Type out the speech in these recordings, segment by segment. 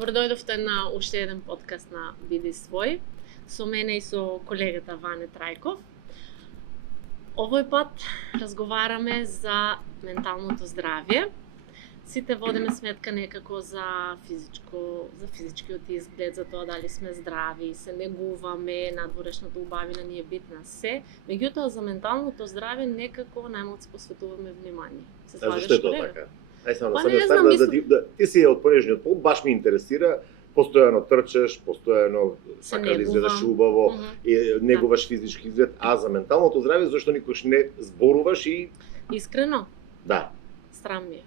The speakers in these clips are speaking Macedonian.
Добро дојдовте на уште еден подкаст на Биди свој. Со мене и со колегата Ване Трајков. Овој пат разговараме за менталното здравје. Сите водиме сметка некако за физичкиот изглед, за тоа дали сме здрави, се негуваме, надворешната убавина ни е битна се. Меѓутоа за менталното здравје некако најмалку се посветуваме внимание. Се слагаш зашто е тоа колега? така? Ај само Па да не се знам, да ти си од понежниот пол, баш ме интересира, постојано трчаш, постојано сакаш да изгледаш убаво, и негуваш физички изглед, а за менталното здравје зашто никош не зборуваш и Искрено, да. срам ми е.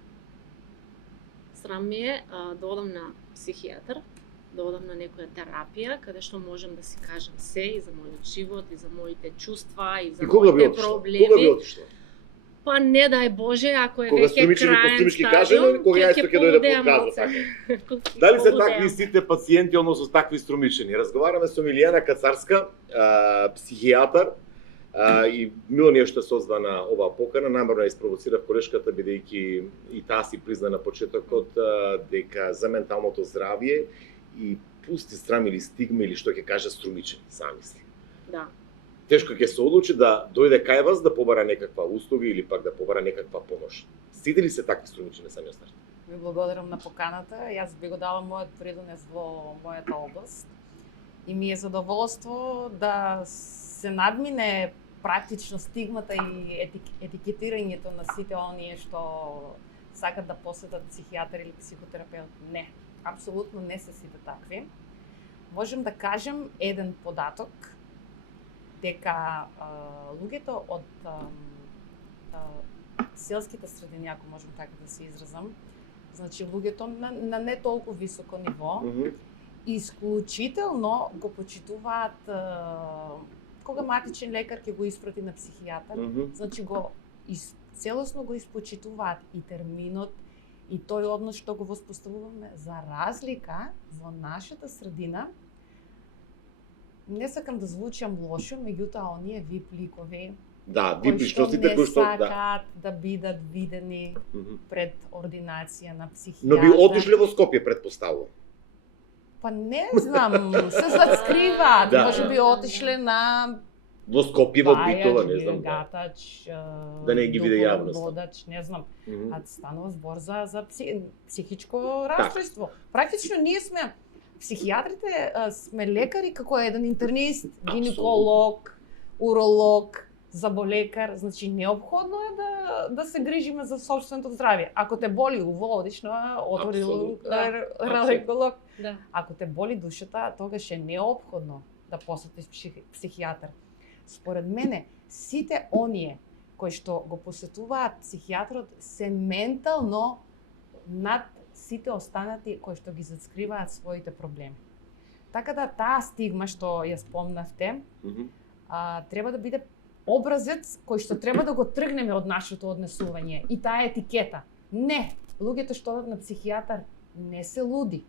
Срам ми е да одам на психијатар, да одам на некоја терапија, каде што можам да си кажам се и за мојот живот, и за моите чувства, и за И кога би моите отишла? проблеми. Кога би отишла? Па не дај Боже, ако е Кога веќе краен постримички стадиум, кажеме, кога јајсто ќе дојде полудеам подкаст, од се. така. Дали се такви сите пациенти, односно такви струмичени? Разговараме со Милијана Кацарска, психијатар, и мило ни е што се озва на оваа покана. Намерно ја испровоцирав колешката, бидејќи и таа си призна на почетокот дека за менталното здравје и пусти срам или стигма или што ќе каже струмичени, замисли. Да. Тешко ќе се одлучи да дојде кај вас да побара некаква услуга или пак да побара некаква помош. Сите ли се такви струмичени сами остарите? Ви благодарам на поканата. Јас би го дала мојот придонес во мојата област. И ми е задоволство да се надмине практично стигмата и етикетирањето на сите оние што сакат да посетат психијатар или психотерапевт. Не, апсолутно не се сите такви. Можем да кажем еден податок, дека луѓето од селските средини, ако можам така да се изразам, значи луѓето на не толку високо ниво, исклучително го почитуваат кога матичен лекар ќе го испрати на психијатар, значи целосно го испочитуваат и терминот и тој однос што го воспоставуваме, за разлика во нашата средина. Не сакам да звучам лошо, меѓутоа оние вип ликови, Да, вип личностите кои што сакаат да бидат видени пред ординација на психијатар. Но би отишле во Скопје, предпоставувам. Па не знам, се заскриваат, Да. може би отишле на Во Скопје, во Битола, не знам. Гатач, Да не ги види јавноста. Водач, не знам. А станува збор за психичко расстройство. Практично ние сме психијатрите, сме лекари како еден интернист, гинеколог, уролог, заболекар, значи неопходно е да се грижиме за собственото здравје. Ако те боли уво, одиш на отоларинголог. Да. Ако те боли душата, тогаш е неопходно да посетиш психијатар. Според мене, сите оние кои што го посетуваат психијатрот се ментално над сите останати кои што ги заскриваат своите проблеми. Така да таа стигма што ја спомнавте, треба да биде образец кој што треба да го тргнеме од нашето однесување и таа етикета. Не, луѓето што одат на психијатар не се луди.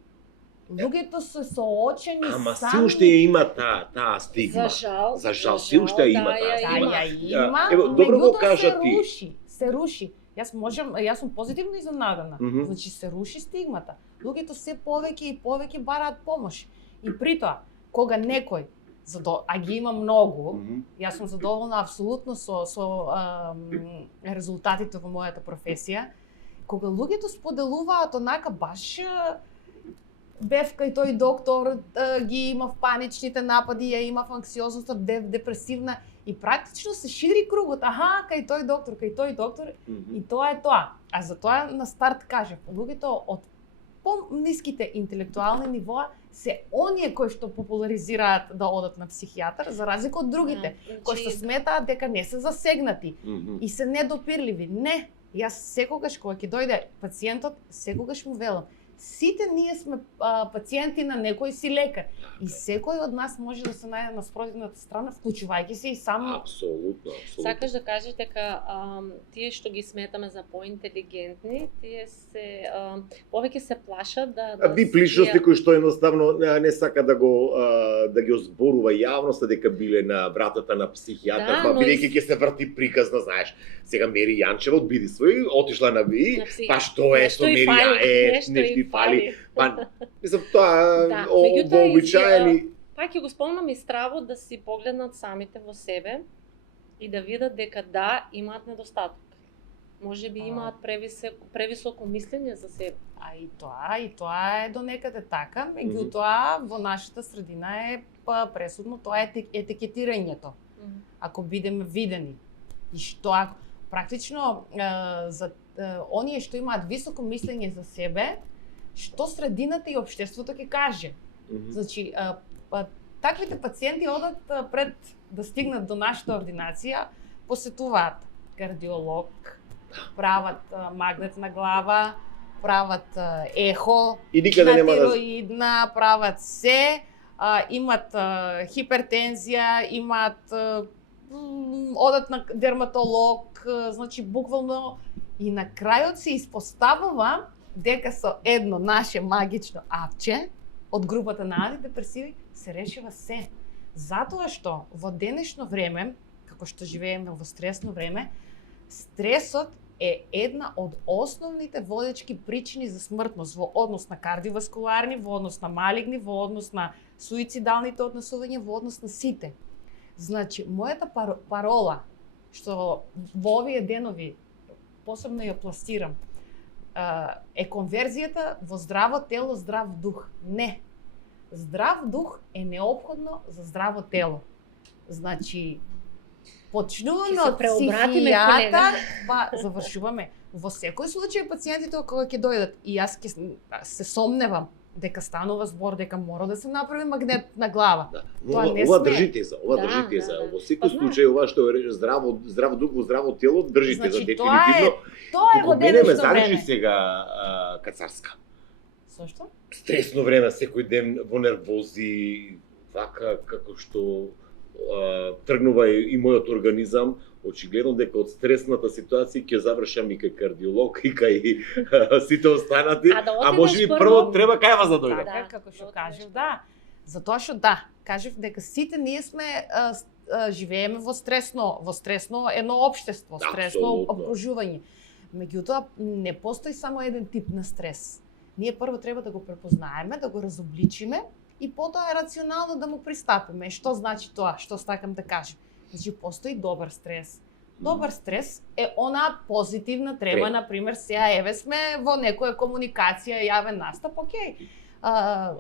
Луѓето се соочени Ама сами. се уште ја има таа стигма. За жал, се уште ја има таа стигма. Ја има, Ево, добро го меѓутоа кажа ти. се руши. Јас сум позитивно изненадана. Значи се руши стигмата. Луѓето се повеќе и повеќе бараат помош. И притоа, кога некој, а ги има многу, јас сум задоволна апсолутно со резултатите во мојата професија, кога луѓето споделуваат онака баш бев кај тој доктор, ги имав паничните напади, ја имав анксиозноста, депресивна и практично се шири кругот. Аха, кај тој доктор и тоа е тоа. А за тоа на старт кажав, луѓето од по-ниските интелектуални нивоа се оние кои што популаризираат да одат на психијатар, за разлика од другите, кои што сметаат дека не се засегнати и се недопирливи. Не, јас секогаш кога ќе дојде пациентот, секогаш му велам, сите ние сме пациенти на некој си лекар и секој од нас може да се најде на спротивната страна, вклучувајќи се и сам. Апсолутно. Сакаш да кажеш дека тие што ги сметаме за поинтелигентни, тие се повеќе се плашат да Вип личности кои што едноставно не сака да ги озборува јавноста дека биле на вратата на психијатар, па бидејќи ќе се врти приказна, знаеш. Сега Мери Јанчева од Биди свој отишла на Би, па што е со Мери фали. Па мислам тоа Да, вообичаени. Пак ќе го спомнам и стравот да си погледнат самите во себе и да видат дека да, имаат недостаток. Може би имаат превисоко мислење за себе. И тоа е до некаде така, меѓутоа во нашата средина е пресудно тоа е етикетирањето. Ако бидеме видени и што практично за оние што имаат високо мислење за себе, што средината и општеството ќе каже. Значи, таквите пациенти одат пред да стигнат до нашата ординација, посетуваат кардиолог, прават магнетна глава, прават ехо, и никаде нема тироидна, прават се, имат хипертензија, имат одат на дерматолог, значи буквално и на крајот се испоставува дека со едно наше магично апче од групата на антидепресиви се решава се. Затоа што во денешно време, како што живееме во стресно време, стресот е една од основните водечки причини за смртност во однос на кардиоваскуларни, во однос на малигни, во однос на суицидалните однесувања, во однос на сите. Значи, мојата парола, што во овие денови посебно ја пласирам, е конверзијата во здраво тело, здрав дух. Не. Здрав дух е неопходно за здраво тело. Значи, почнуваме од психијатар, завршуваме. Во секој случај пациентите кога ќе дојдат и јас ќе се сомневам дека станува збор дека мора да се направи магнетна глава. Да. Ова држите за, ова во секој случај ова што е здраво дух во здраво тело држите за дефинитивно. Тоа е во денешно време. Заречи сега Кацарска. Зошто? Стресно време, секој ден во нервози, вака како што тргнува и мојот организам, очигледно дека од стресната ситуација ќе завршам и кај кардиолог и кај сите останати, а може би прво треба кај вас да дојде. Да, како што кажеш, да. Затоа што да, кажев дека сите ние сме живееме во стресно едно општество, стресно окружување. Меѓутоа не постои само еден тип на стрес. Ние прво треба да го препознаеме, да го разобличиме и потоа рационално да му пристапиме. Што значи тоа? Што сакам да кажам? Значи, постои добар стрес. Добар стрес е она позитивна трема, например, сега еве сме во некоја комуникација, јавен настап, окей.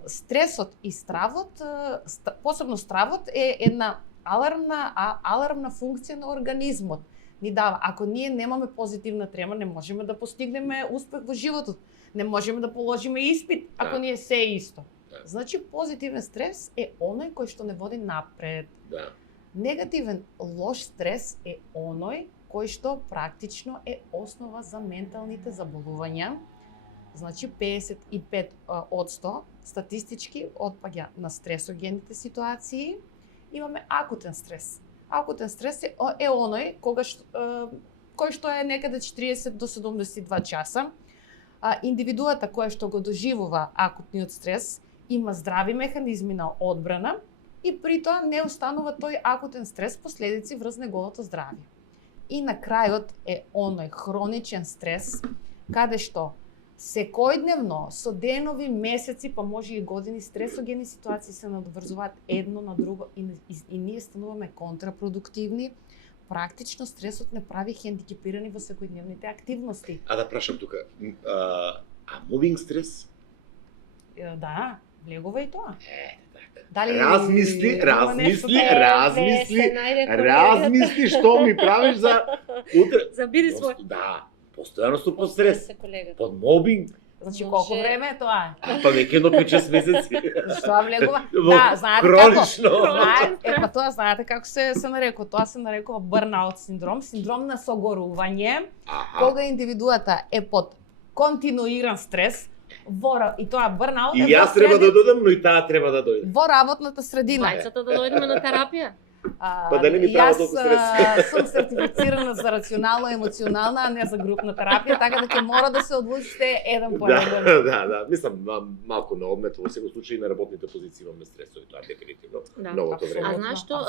Стресот и стравот, посебно стравот е една алармна функција на организмот. Ни дава, ако ние немаме позитивна трема, не можеме да постигнеме успех во животот. Не можеме да положиме испит, ако ние се исто. Значи, позитивен стрес е оној кој што не води напред. Да. Негативен, лош стрес е оној кој што практично е основа за менталните заболувања. Значи 55% статистички отпаѓа на стресогенните ситуации. Имаме акутен стрес. Акутен стрес е оној кој што е некаде 40 до 72 часа. Индивидуата која што го доживува акутниот стрес има здрави механизми на одбрана и при тоа не останува тој акутен стрес последици врз неговото здравје. И на крајот е оној хроничен стрес, каде што секојдневно, со денови, месеци, па може и години, стресогени ситуации се надврзуваат едно на друго и ние стануваме контрапродуктивни. Практично стресот не прави хендикепирани во секојдневните активности. Да прашам тука, мобинг стрес? Да, влегува и тоа. Дали размисли, што ми правиш за утре. За биди свој. Да, постојано сум под стрес. Под мобинг. Значи колку време е тоа? Па веќе едно 5-6 месеци. Што влегува? Да, знаете хронично. Како? Тоа знаете како се нарекува? Тоа се нарекува бърнаут синдром, синдром на согорување, кога индивидуата е под континуиран стрес, и тоа бърнаут и јас треба да дојдам, но и таа треба да дојде. Во работната средина. Мајцата да дојдеме на терапија. Па дали ми треба толку стрес? Јас сум сертифицирана за рационално-емоционална, а не за групна терапија, така да ќе мора да се одлучите еден по еден. Да. Мислам, малку на одмет, во секој случај на работните позиции имаме стресови, тоа дефинитивно. Многото време. А знаеш што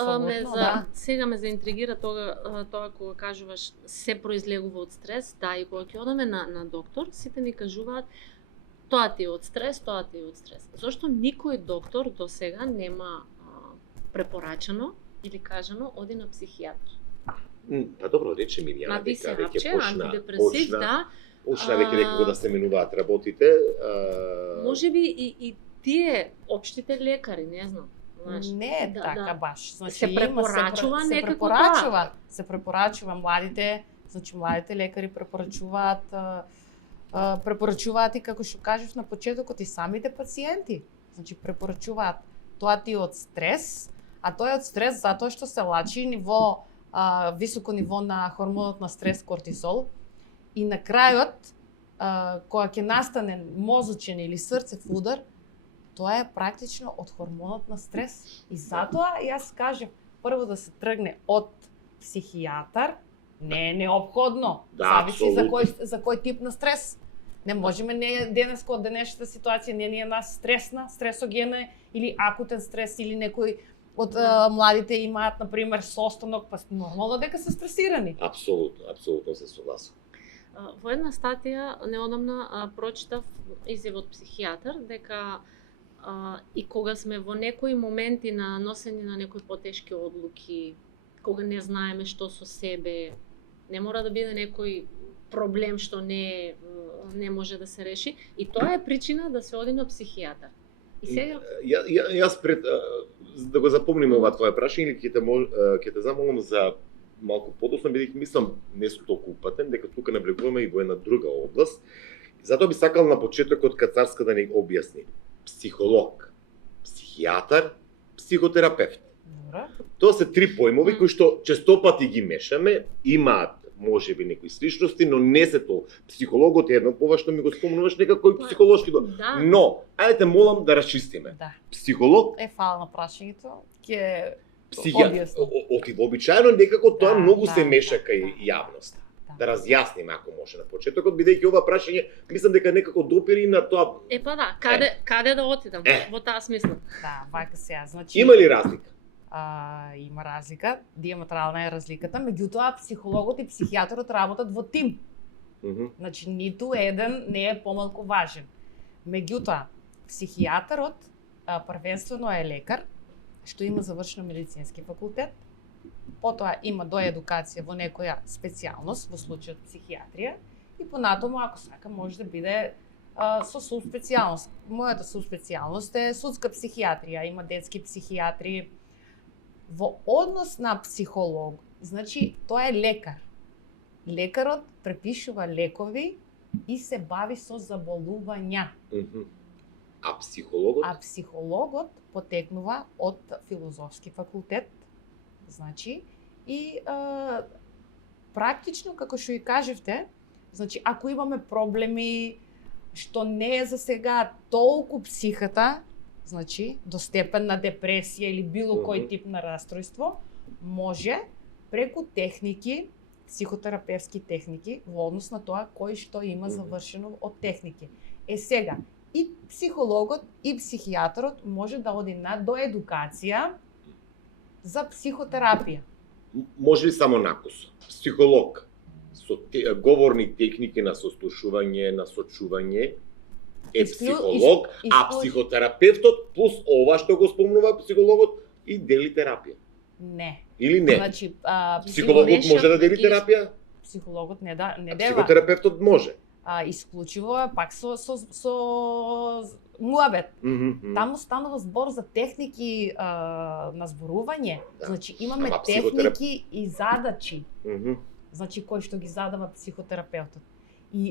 сега ме заинтригира тоа кога кажуваш се произлегува од стрес, да, и кога ќе одаме на доктор, сите ни кажуваат Тоа ти е од стрес, тоа ти е од стрес. Зошто никој доктор до сега нема препорачано или кажано оди на психијатар? Па добро, рече Милијана дека веќе антидепресив, да. Почна веќе некако да се менуваат работите. Може би и тие општите лекари, не знам. Знаеш, не е така баш. Значи, се препорачува некако се препорачува младите лекари препорачуваат и како што кажеш на почетокот и самите пациенти. Значи препорачуваат тоа ти од стрес, а тоа е од стрес затоа што се лачи високо ниво на хормонот на стрес кортизол и на крајот кога ќе настане мозочен или срцев удар, тоа е практично од хормонот на стрес. И затоа јас кажем прво да се тргне од психијатар, не е неопходно. Зависи за кој тип на стрес. Не можеме денеска од денешната ситуација не е нас стресна, стресогена или акутен стрес или некој од младите имаат на пример состанок, па нормално дека се стресирани. Апсолутно се согласувам. Во една статија неодамна прочитав изјава од психијатар дека и кога сме во некои моменти на носење на некои потешки одлуки, кога не знаеме што со себе, не мора да биде некој проблем што не може да се реши, и тоа е причина да се оди на психијатар. И сега јас пред да го запомним ова твое прашање, ќе те замолам за малку подоцна, бидејќи мислам не сум толку упатен, дека тука наблегуваме и во една друга област. Затоа би сакал на почетокот Кацарска да ни објасни. Психолог, психијатар, психотерапевт. Тоа се три појмови кои што честопати ги мешаме, имаат можеби некои сличности, но не се тоа. Психологот е едно ова што ми го спомнуваш некако психолошки. Да. Но, ајде те молам да расчистиме. Да. Психолог фала на прашањето, ќе Вообичаено некако тоа многу се меша кај јавноста. Да разјасниме ако може на почетокот, бидејќи ова прашање мислам дека некако допири на тоа. Па да, каде да отидам во таа смисла? Да, вака сега, значи има ли разлика? Има разлика, диаметрална е разликата, меѓутоа психологот и психијаторот работат во тим. Значи ниту еден не е помалку важен. Меѓутоа, психијаторот првенствено е лекар, што има завршено медицински факултет, потоа има доедукација во некоја специјалност, во случајот психијатрија, и понатаму, ако сака, може да биде со субспецијалност. Мојата субспецијалност е судска психијатрија, има детски психијатри. Во однос на психолог, значи, тоа е лекар. Лекарот препишува лекови и се бави со заболувања. А психологот? А психологот потекнува од филозофски факултет, значи, и практично, како што и кажевте, значи, ако имаме проблеми што не е за сега толку психата, значи, до степен на депресија или било кој тип на расстройство, може преку техники, психотерапевски техники, во однос на тоа кој што има завршено од техники. Сега, и психологот и психијаторот може да оди на доедукација за психотерапија. Може ли само накус? Психолог со говорни техники на сослушување, на сочување е психолог, а психотерапевтот плюс ова што го спомнува психологот и дели терапија. Не. Или не? Значи, психологот може да дели терапија? Психологот не дела. Психотерапевтот може. Исклучиво е пак со муабет. Таму станува збор за техники на зборување. Значи имаме техники и задачи. Значи кој што ги задава психотерапевтот.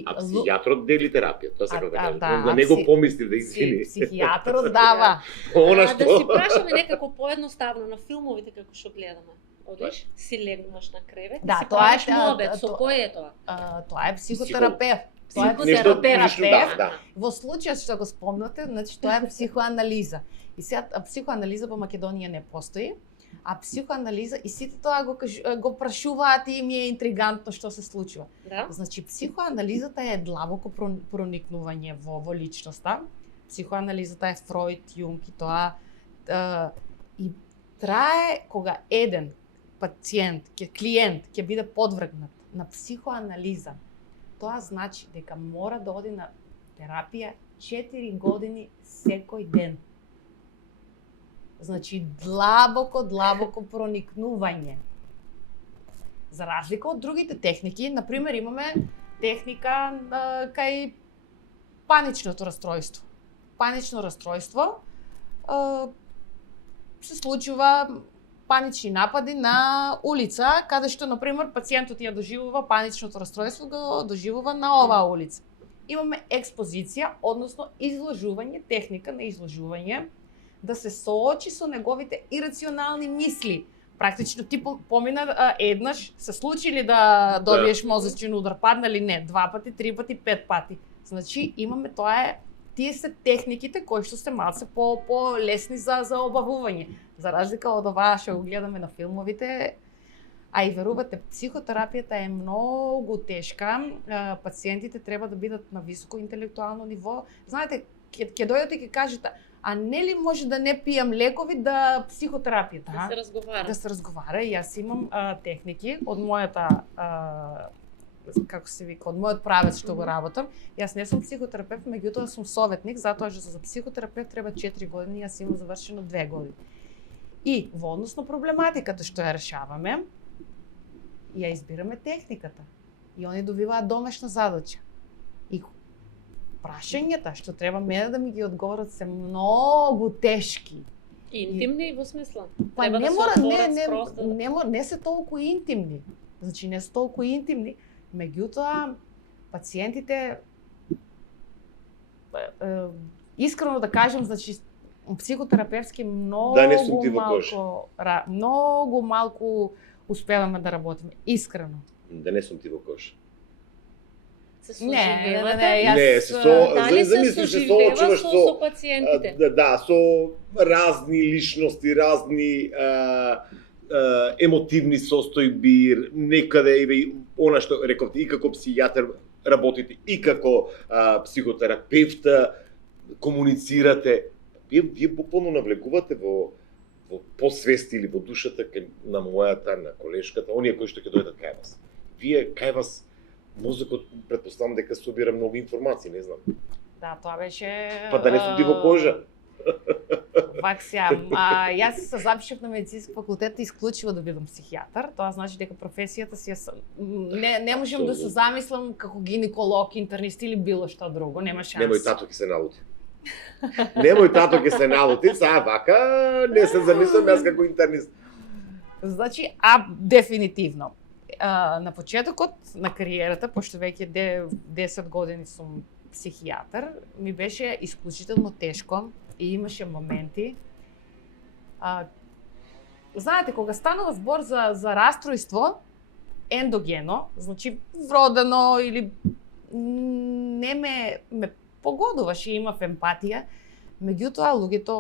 А психијатрот дели терапија, тоа сакам да кажам. На него помислив да извини. Психијатрот дава. Да си прашаме некако поедноставно на филмовите како што гледаме. Одиш, си легнуваш на кревет, си правиш муабет, со кој е тоа? Тоа е психотерапевт. Тоа е психотерапевт. Во случајот што го спомнате, значи тоа е психоанализа. И сега психоанализа во Македонија не постои, а психоанализа и сите тоа го прашуваат и ми е интригантно што се случува. Да? Значи психоанализата е длабоко проникнување во личноста. Психоанализата е Фройд, Јунг и тоа и трае кога еден пациент, клиент ќе биде подвргнат на психоанализа. Тоа значи дека мора да оди на терапија 4 години секој ден. Значи, длабоко проникнување. За разлика од другите техники, например, имаме техника кај паничното расстройство. Панично расстройство се случува панични напади на улица, каде што, например, пациентот ја доживува паничното расстройство, го доживува на оваа улица. Имаме експозиција, односно изложување, техника на изложување, да се соочи со неговите ирационални мисли. Практично ти помина еднаш, се случи ли да добиеш мозочен удар, падна ли не, 2 пати, 3 пати, 5 пати. Значи имаме тие се техниките кои што се малце по-лесни за обавување. За разлика од ова што го гледаме на филмовите, а и верувате, психотерапијата е многу тешка. Пациентите треба да бидат на високо интелектуално ниво. Знаете, ќе дојдат и ќе кажете, а нели може да не пијам лекови да психотерапијата? Да се разговара. Да се разговара. И јас имам техники од мојата како се вика, од мојот правец што го работам. Јас не сум психотерапевт, меѓутоа сум советник, затоа што за психотерапевт треба 4 години, јас имам завршено 2 години. И во однос на проблематиката што ја решаваме, ја избираме техниката. И они добиваат домашна задача. И прашањата што треба мене да ми ги одговорат се многу тешки. Интимни во смисла. Па не мора, не се толку интимни. Значи не се толку интимни, меѓутоа пациентите искрено да кажам, значи психотерапевски многу многу малку успеваме да работиме, искрено. Да не сум ти во кош. Се соживевате? Не, се соживеваш со пациентите? Да, со разни личности, разни емотивни состојби, некаде она што рековте, и како психијатар работите, и како психотерапевт комуницирате. Вие буквално навлегувате во посвест или во душата на мојата, на колешката, оние кои што ќе дојдат кај вас. Вие кај вас мозокот претпоставам дека собира многу информации, не знам. Да, тоа беше Па да не сум ти во кожа. Пак сега, јас се запишав на медицински факултет исклучиво да бидам психијатар. Тоа значи дека професијата си не можам да се замислам како гинеколог, интернист или било што друго, нема шанс. Немој тато ќе се налути. Немој тато ќе се налути, сега вака не се замислам јас како интернист. Значи, дефинитивно. На почетокот на кариерата, пошто веќе 10 години сум психијатар, ми беше исклучително тешко и имаше моменти. Знаете, кога станува збор за расстройство ендогено, значи вродено или не ме погодуваше, имав емпатија, меѓутоа луѓето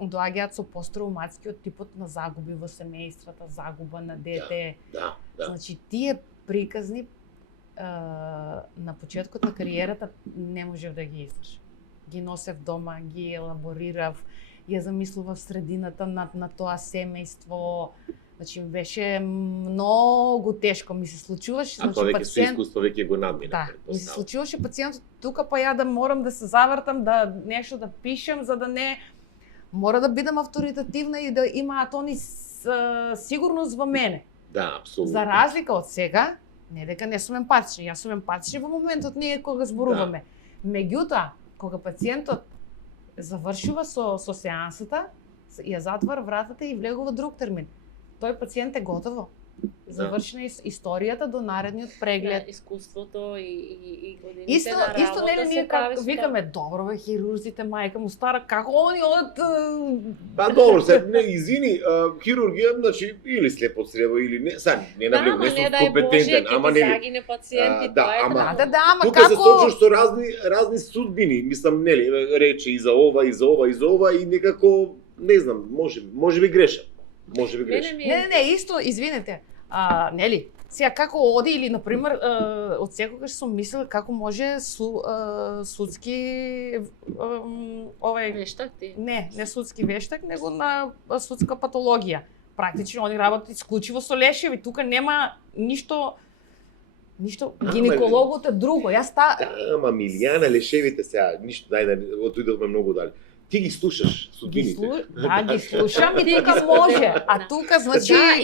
доаѓаат со посттравматски од типот на загуби во семејствата, загуба на дете. Да. Значи тие приказни на почеткот на кариерата не можев да ги издржам. Ги носев дома, ги елаборирав, ја замислував средината на тоа семејство. Значи беше многу тешко, ми се случуваше, значи тоа веќе со искуство веќе го надмина. Да, ми се случуваше пациентот тука па ја да морам да се завртам, да нешто да пишем за да не мора да бидам авторитативна и да имаат они сигурност во мене. Да, апсолутно. За разлика од сега, не дека не сум емпатична, јас сум емпатична во моментот ние кога зборуваме. Да. Меѓутоа, кога пациентот завршува со сеансата, ја затвара вратата и влегува друг термин. Тој пациент е готово. Завршена историјата до наредниот преглед. Да, искуството и годините на работа. Исто нели ние како викаме добро бе хирурзите, мајка му стара, како они од Па добро, се не извини, хирургија, значи или слепо црево или не, сега не навлегувам, не сум компетентен, ама нели. Загине пациенти, тоа е. ама тука се случува што разни судбини, мислам нели, рече и за ова и некако не знам, може би грешам. Не, исто, извинете. Нели, сега како оди или например од секогаш сум мислела како може судски вештак ти. Не судски вештак, него на судска патологија. Практично они работат исклучиво со лешеви, тука нема ништо Ништо, гинекологот е друго. Јас Ама Милијана лешевите сега, ништо, отидовме многу дали. Ти ги слушаш судбините. Да, ги слушам и тука може. А тука значи Да,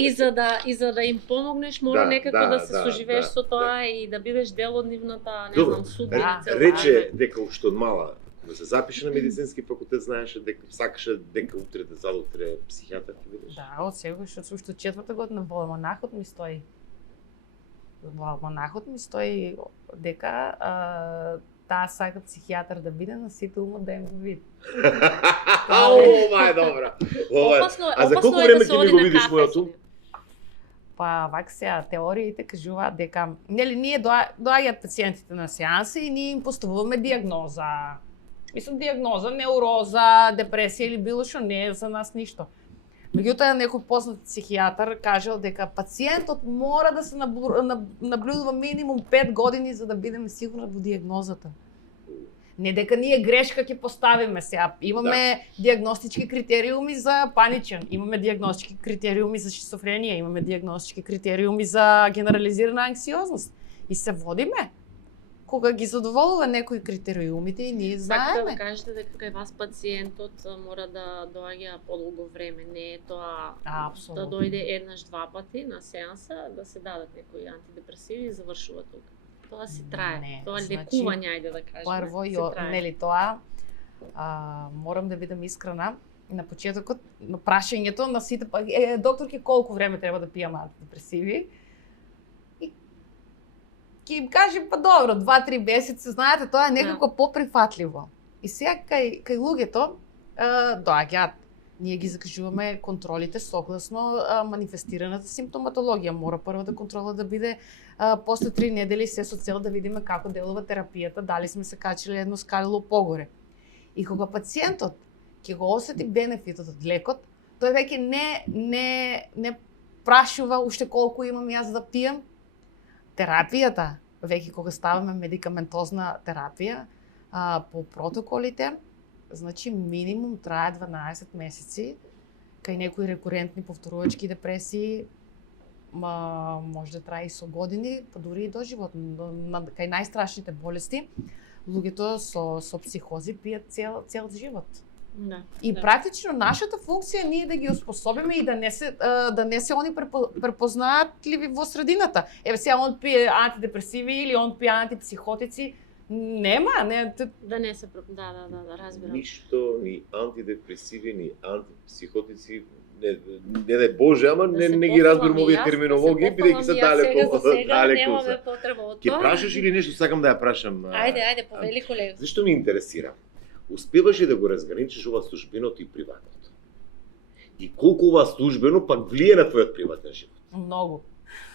и за да им помогнеш, мора некако да се соживееш со тоа и да бидеш дел од нивната, не знам, судбина. Рече дека уште од мала да се запише на медицински факултет, знаеше дека сакаше дека утре да задутре психијатар ќе бидеш. Да, од сегаш од уште 4-та година во монахот ми стои. Во монахот ми стои дека таа сака психијатар да биде, на сите умот да им го види. Ова е добра. А за колку време ќе ми го видиш мојот ум? Па вака сега теориите кажуваат дека нели ние доаѓаат пациентите на сеанси и ние им поставуваме диагноза. Мислам диагноза неуроза, депресија или било што, не е за нас ништо. Меѓутоа некој познат психијатар кажал дека пациентот мора да се наблюдува минимум 5 години за да бидеме сигурни во диагнозата. Не дека ние грешка ќе поставиме сега. Имаме диагностички критериуми за паничен, имаме диагностички критериуми за шизофренија, имаме диагностички критериуми за генерализирана анксиозност. И се водиме. Кога ги задоволува некои критериумите и ние знаеме. Така да кажете дека кај вас пациентот мора да доаѓа подолго време, не е тоа да дојде еднаш-два пати на сеанса, да се дадат некои антидепресиви и завршува тука. Тоа си трае, тоа лекување, ајде да кажеме. Прво, нели тоа, морам да бидам искрена, на почетокот на прашањето на сите, докторки, колку време треба да пијам антидепресиви? Ке им кажем, па добро, 2-3 месеци, знаете, тоа е некако поприфатливо. И сега кај луѓето доаѓаат, ние ги закажуваме контролите согласно манифестираната симптоматологија. Мора првата контрола да биде после 3 недели, се со цел да видиме како делува терапијата, дали сме се качили едно скалило погоре. И кога пациентот ќе го осети бенефитот од лекот, тој веќе не прашува уште колку имам јас да пијам. Терапијата, веќе кога ставаме медикаментозна терапија, по протоколите, значи минимум трае 12 месеци, кај некои рекурентни повторувачки депресии, може да трае и со години, па дури и до живот. Кај најстрашните болести, луѓето со психози пијат цел живот. И практично нашата функција е ние да ги оспособиме и да не се они препознатливи во средината. Еве сега он пие антидепресиви или он пие антипсихотици, нема, да не се разбирам. Ништо ни антидепресиви, ни антипсихотици, не дај Боже, ама не ги разбирам овие терминологии, бидејќи се далеко. Немаме потреба од тоа. Ќе прашаш или нешто сакам да ја прашам? Ајде, повели колега. Зашто ми интересира? Успеваш ли да го разграничиш ова службеното и приватното? И колку ова службено пак влие на твојот приватен живот? Многу.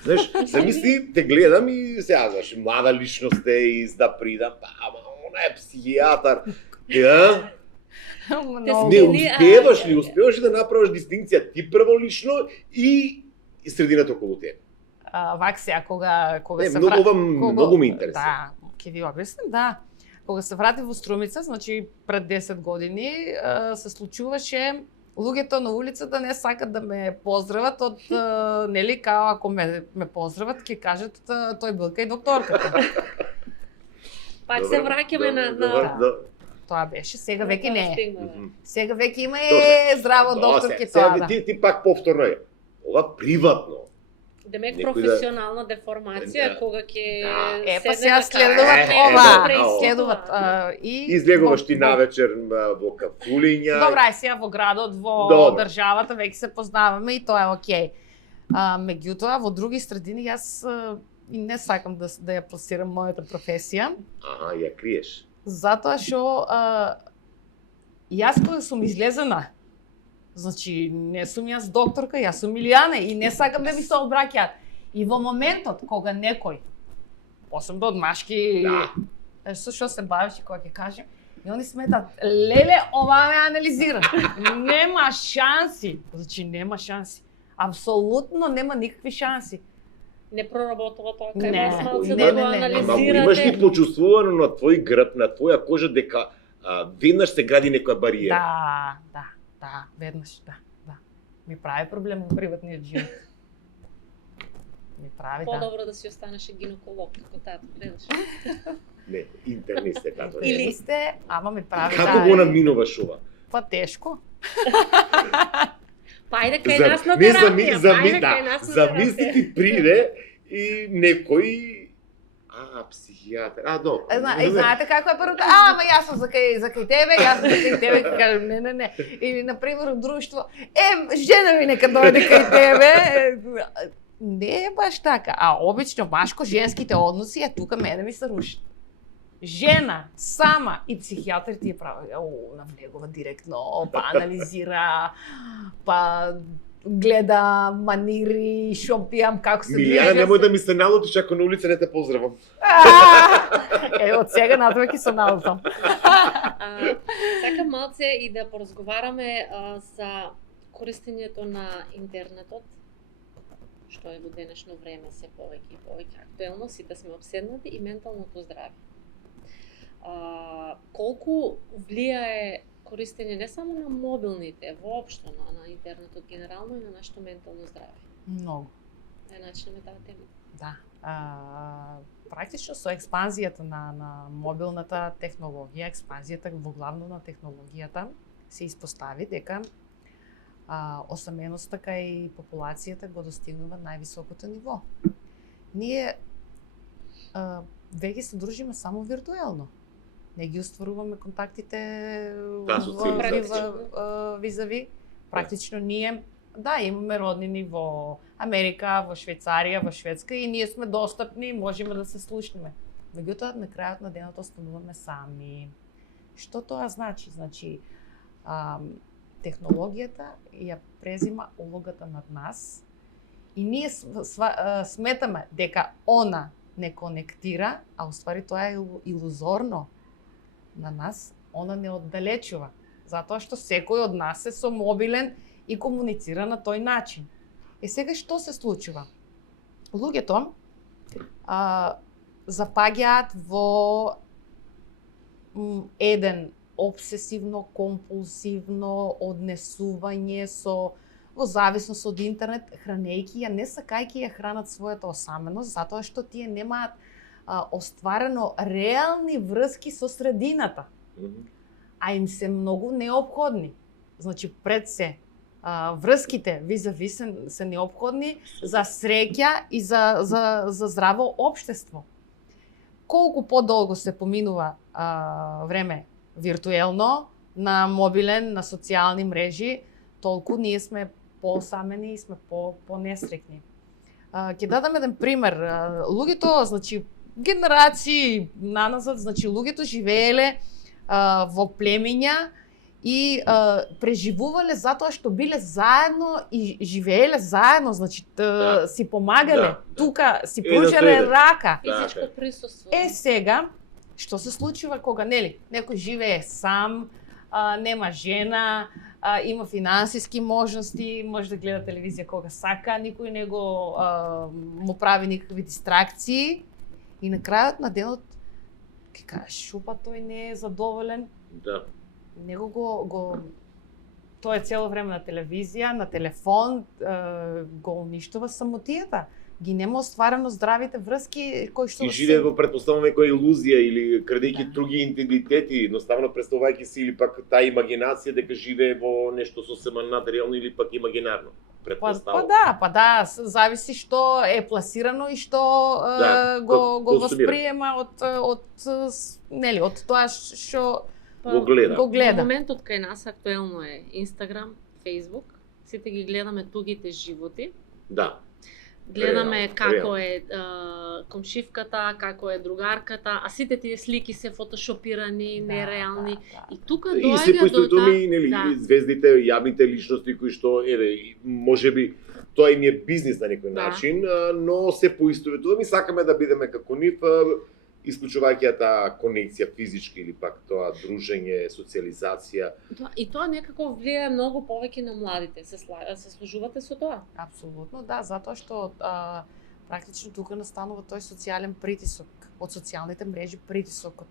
Знаеш, замисли, те гледам и сега, знаеш, млада личност е и да придам, ама она е психијатар. Не успеваш ли да направиш дистинкција ти прво лично и средината околу тебе? Вак сега, кога се многу ме интересира. Да, ќе ви објаснам, да. Кога се вратив во Струмица, значи пред 10 години, се случуваше луѓето на улицата не сакат да ме поздрават од, нели, као ако ме поздрават, ќе кажат тој бил кај докторката. Пак се враќаме на Тоа беше, сега веќе не е. Сега веќе има здраво докторки тоа. Ти пак повторно е. Ова приватно. Демек професионална деформација кога ќе па сега следуваат и излегуваш ти навечер во кафулиња. Добра, сега во градот, во државата веќе се познаваме и тоа е окей. Меѓутоа во други средини јас и не сакам да ја пласирам мојата професија. Ја криеш. Затоа што јас кога сум излезена, значи, не сум јас докторка, јас сум Милијана и не сакам да ми се обраќаат. И во моментот кога некој, посебно од машки, со што се бавиш и кога ќе кажем, и они сметат, леле, ова ме анализира. Нема шанси. Значи, нема шанси. Апсолутно нема никакви шанси. Не проработува тоа кај вас малце да го анализирате. Ама имаш ли почувствувано на твој грб, на твоја кожа дека веднаш се гради некоја бариера? Да, веднаш, да. Ми прави проблем во приватниот живот. Ми прави, да. По-добро да си останеше гинеколог, како тато, гледаш. Не, интерни сте како. Или сте, ама ми прави, да. Како го надминуваш ова? Па тешко. Па ајде кај нас на терапија, Замисли ти приде и некој психијатар. Добро. Знаете како е првото? Ама јас сум за кај тебе, јас сум за кај тебе, кажам не. Или на пример друштво, жена ми нека дојде кај тебе. Не е баш така. А обично машко-женските односи тука мене ми се рушат. Жена, сама и психијатар ти е прави, навлегува директно, па анализира, па гледа манири, шо пијам, како се движам. Милијана, немој да ми се налутиш ако на улица не те поздравам. Од сега натаму ќе се налутам. Сакам малце и да поразговараме за користењето на интернетот, што е во денешно време се повеќе и повеќе актуелно, сите сме обседнати, и менталното здравје. Колку влијае користење не само на мобилните, воопшто на интернетот генерално и на нашето ментално здравје? Многу. Да начнеме таа тема. Да. Практично со експанзијата на мобилната технологија, експанзијата во главно на технологијата, се испостави дека осаменоста кај популацијата го достигнува највисокото ниво. Ние веќе се дружиме само виртуелно. Не ги остваруваме контактите визави. Практично ние, имаме роднини во Америка, во Швајцарија, во Шведска и ние сме достапни, можеме да се слушнеме. Меѓутоа, на крајот на денот остануваме сами. Што тоа значи? Значи, технологијата ја презима улогата над нас и ние сметаме дека она не конектира, а уствари тоа е илузорно на нас, она не оддалечува, затоа што секој од нас е со мобилен и комуницира на тој начин. Сега што се случува? Луѓето запаѓаат во еден обсесивно, компулсивно однесување во зависност од интернет, хранејќи ја, не сакајќи ја хранат својата осаменост, затоа што тие немаат остварено реални врски со средината, а им се многу неопходни. Значи, пред се, врските визави се неопходни за среќа и за здраво општество. Колку подолго се поминува време виртуелно, на мобилен, на социјални мрежи, толку ние сме поосамени и сме понесреќни. Ќе дадам еден пример. Луѓето, значи, генерации наназад, значи, луѓето живееле во племиња и преживувале затоа што биле заедно и живееле заедно, значи си помагале, тука си пружеле рака. Физичко присуство. Сега, што се случува кога, некој живее сам, нема жена, има финансиски можности, може да гледа телевизија кога сака, никој не го му прави никакви дистракции и на крајот на денот ќе кажеш, шупа тој не е задоволен. Да. Него тој е цело време на телевизија, на телефон, го уништува самотијата. Ги нема остварено здравите врски кои што и живее во претпоставуваме некоја илузија или крадејќи други интегритети, едноставно представувајќи си или пак таа имагинација дека живее во нешто сосема материјално или пак имагинарно. Па да, зависи што е пласирано и што го восприема од тоа што го гледа. Во моментот кај нас актуелно е Инстаграм, Фејсбук, сите ги гледаме тугите животи. Да. Гледаме како е комшивката, како е другарката, а сите тие слики се фотошопирани, нереални. И тука доаѓа и се поистоветуваме звездите, јавните личности кои што можеби тоа им е бизнис на некој начин, но се поистоветуваме и сакаме да бидеме како нив, исклучувајќи таа конекција физички или пак тоа дружење, социјализација. И тоа некако влијае многу повеќе на младите. Се сложувате со тоа? Апсолутно, да, затоа што практично тука настанува тој социјален притисок, од социјалните мрежи притисокот.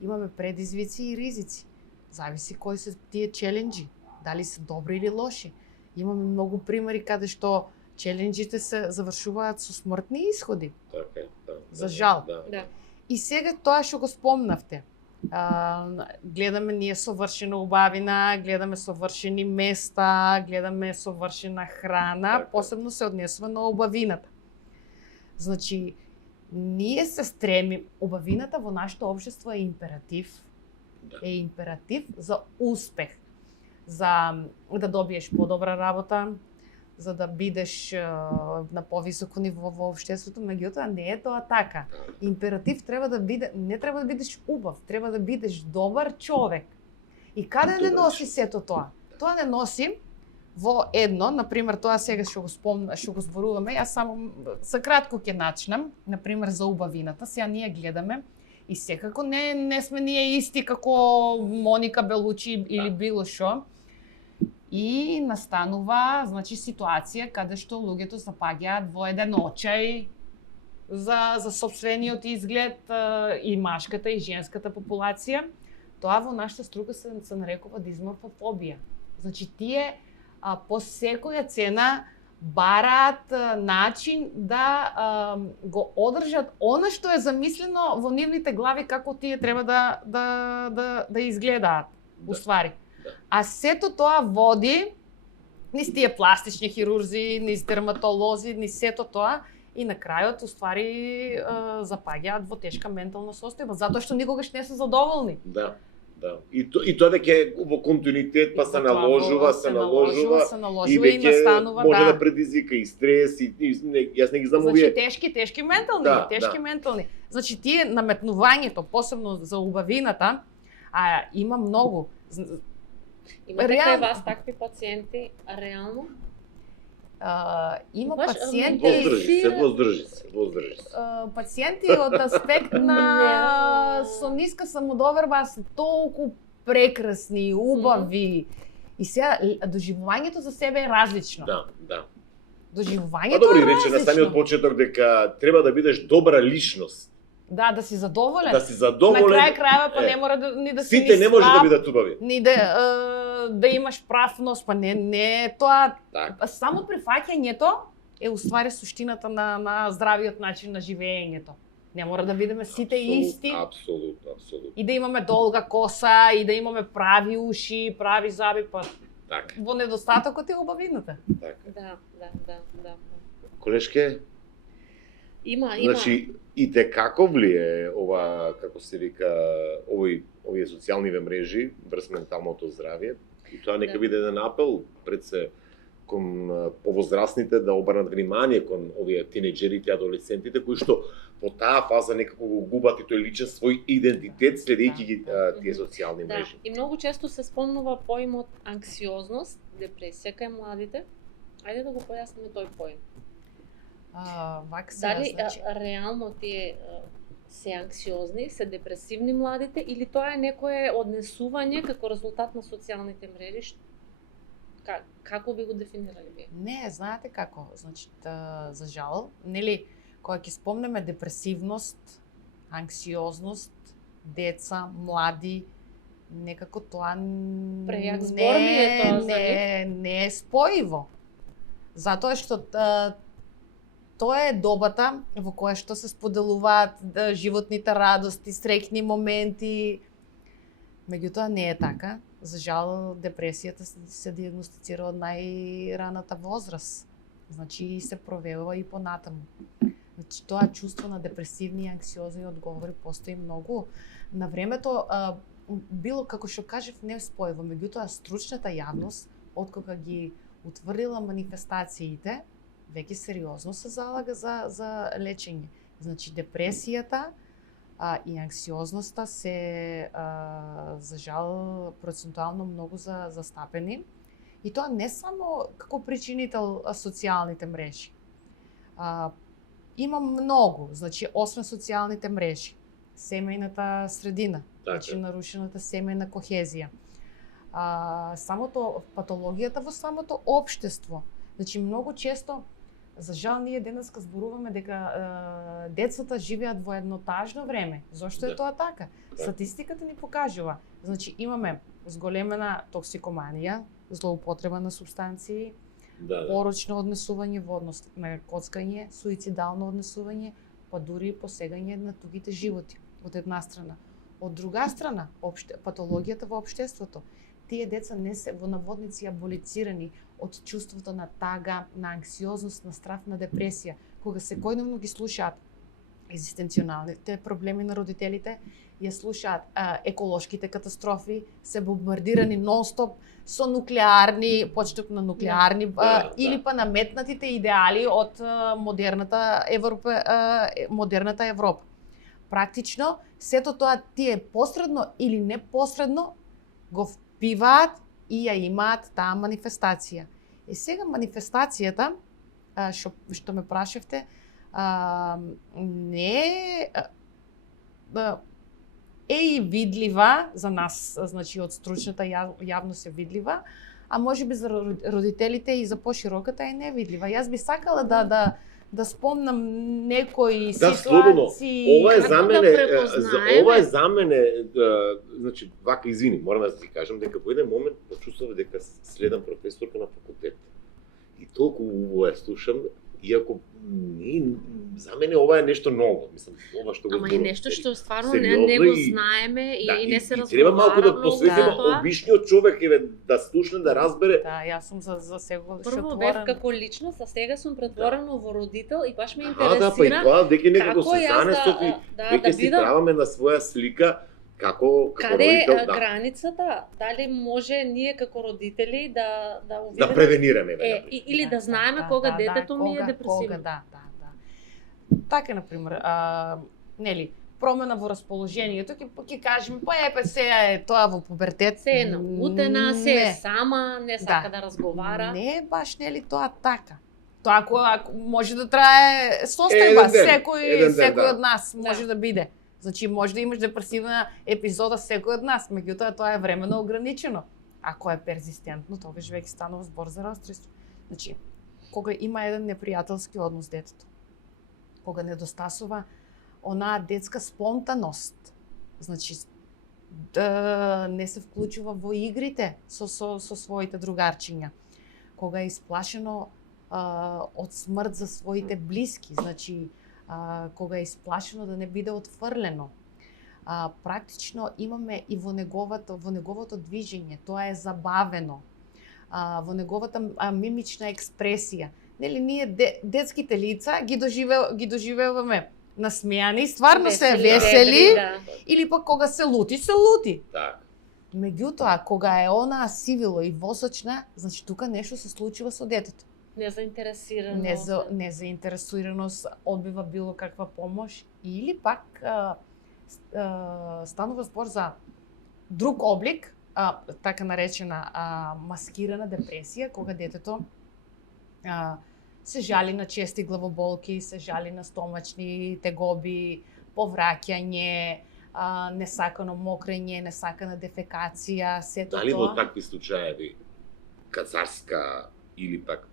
Имаме предизвици и ризици. Зависи кои се тие челенџи, дали се добри или лоши. Имаме многу примери каде што челенџите се завршуваат со смртни исходи. Така е, да. За жал. Да. И сега тоа што го спомнавте. Гледаме ние совршена убавина, гледаме совршени места, гледаме совршена храна, Така. посебно се однесува на убавината. Значи, ние се стремим, убавината во нашето општество е императив. Да. Е императив за успех. За да добиеш подобра работа, за да бидеш на повисоко ниво во општеството, меѓутоа не е тоа така. Императив треба да биде, не треба да бидеш убав, треба да бидеш добар човек. И каде не Добар носи човек. сето тоа? Тоа не носи во едно, например, тоа сега што го зборуваме, јас само за кратко ќе начнам, например за убавината. Сега ние гледаме и секако не сме ние исти како Моника Белучи или било што. И настанува, значи, ситуација каде што луѓето запаѓаат во еден очај за сопствениот изглед и машката и женската популација. Тоа во нашата струка се нарекува дисморфофобија. Значи, тие по секоја цена бараат начин да го одржат она што е замислено во нивните глави како тие треба да изгледаат, уствари. А сето тоа води низ тие пластични хирурзи, низ дерматолози, низ сето тоа и на крајот уствари запаѓаат во тешка ментална состојба, затоа што никогаш не се задоволни. Да. И тоа веќе во континуитет па се наложува и веќе настанува, може да предизвика и стрес и јас не ги знам овие. Значи тешки ментални. Значи тие наметнувањето, посебно за убавината, има многу. Имате кај вас такви пациенти, реално? Има Баш, пациенти... Воздржи се. Пациенти од аспект на со ниска самодоверба се толку прекрасни, убави. И сега доживувањето за себе е различно. Да. Доживувањето добро, е рече различно. на самиот почеток дека треба да бидеш добра личност. Да си задоволен. Да си задоволен. На крај крајава па не мора ни да си сите не може да слаб, бидат убави. ни да имаш прав нос, па не тоа. Так. Само прифаќањето е уствари суштината на здравиот начин на живеењето. Не мора да бидеме сите исти. Апсолутно. И да имаме долга коса, и да имаме прави уши, прави заби, па Така. во недостатокот е убавината. Да. Колешке, Има. значи и те како влие ова, како се вика, овие социјални мрежи врз менталното здравје? И тоа нека биде еден апел пред се кон повозрастните да обрнат внимание кон овие тинеџерите, адолесцентите кои што по таа фаза некако го губат и тој личен свој идентитет следејќи ги тие социјални мрежи. И многу често се спомнува поимот анксиозност, депресија кај младите. Ајде да го појасниме тој поим. Дали реално тие се анксиозни, се депресивни младите или тоа е некое однесување како резултат на социјалните мрежи? Како би го дефинирали вие? Не, знаете како, значи за жал, нели, кога ќе спомнеме депресивност, анксиозност, деца, млади, некако тоа Прејак збор ми е тоа за не е споиво. Затоа што тоа е добата во која што се споделуваат животните радости, среќни моменти. Меѓутоа не е така. За жал, депресијата се диагностицира од најраната возраст. Значи се провелува и понатаму. Значи тоа чувство на депресивни и анксиозни одговори постои многу. На времето било, како што кажев, не спојува, меѓутоа стручната јавност, откога ги утврдила манифестациите, веќе сериозно се залага за лечење. Значи депресијата и анксиозноста се, за жал, процентуално многу застапени. И тоа не само како причинител социјалните мрежи. Има многу, значи, освен социјалните мрежи, семејната средина, значи нарушената семејна кохезија. Самото патологијата во самото општество. Значи, многу често, за жал, ние денеска зборуваме дека децата живеат во еднотажно време. Зошто е тоа така? Статистиката ни покажува. Значи, имаме зголемена токсикоманија, злоупотреба на супстанции, порочно однесување во однос на коцкање, суицидално однесување, па дури и посегање на тугите животи од една страна. Од друга страна, патологијата во општеството. Тие деца не се во наводници аболицирани од чувството на тага, на анксиозност, на страв, на депресија, кога секојдневно ги слушаат екзистенционалните проблеми на родителите, ја слушаат еколошките катастрофи, се бомбардирани нон-стоп со нуклеарни, почеток на нуклеарни или па наметнатите идеали од модерната Европа. Практично, сето тоа тие посредно или непосредно го впиваат и ја имаат таа манифестација. И сега манифестацијата, што ме прашавте, не е и видлива за нас, значи од стручната јавност е видлива, а можеби за родителите и за пошироката е невидлива. Јас би сакала да спомнам некои ситуации. Ова е за мене, значи вака извини, морам да ти кажам дека во еден момент почувствував дека следам професорка на факултет. И толку убаво ја слушам, иако за мене ова е нешто ново, мислам, ова што го зборувам. Ама и нешто што стварно не го знаеме и не се разговара. Треба малку да посветиме обичниот човек да слушне, да разбере. Да, јас сум за сега прво бев како личност, а сега сум претворено во родител и баш ме интересира. Да, па и тоа дека некако се занесов и веќе си праваме на своја слика како родител, границата, дали може ние како родители да увидиме, да превенираме или да знаеме кога детето ми е депресивно. Така например, нели, промена во расположението, ќе кажеме, па сега е тоа во пубертет. Се е налутена, се е сама, не сака да разговара. Не е баш нели тоа така. Тоа ако може да трае состојба, секој од нас може да биде. Значи, може да имаш депресивна епизода секој од нас, меѓутоа тоа е времено ограничено. Ако е перзистентно, тогаш веќе станува збор за расстройство. Значи, кога има еден непријателски однос детето, кога недостасува онаа детска спонтаност, значи, да не се вклучува во игрите со своите другарчиња, кога е исплашено од смрт за своите блиски, значи, кога е исплашено да не биде отфрлено. Практично имаме и во неговото движење, тоа е забавено. Во неговата мимична експресија. Нели ние детските лица ги доживеваме насмејани, стварно се весели, или пак кога се лути. Так. Меѓутоа, кога е онаа сивило и восочна, значи тука нешто се случува со детето. Незаинтересираност, одбива било каква помош, или пак станува збор за друг облик, така наречена маскирана депресија, кога детето се жали на чести главоболки, се жали на стомачни тегоби, повраќање, несакано мокрење, несакана дефекација, сето тоа. Дали во такви случаи кацарска или пак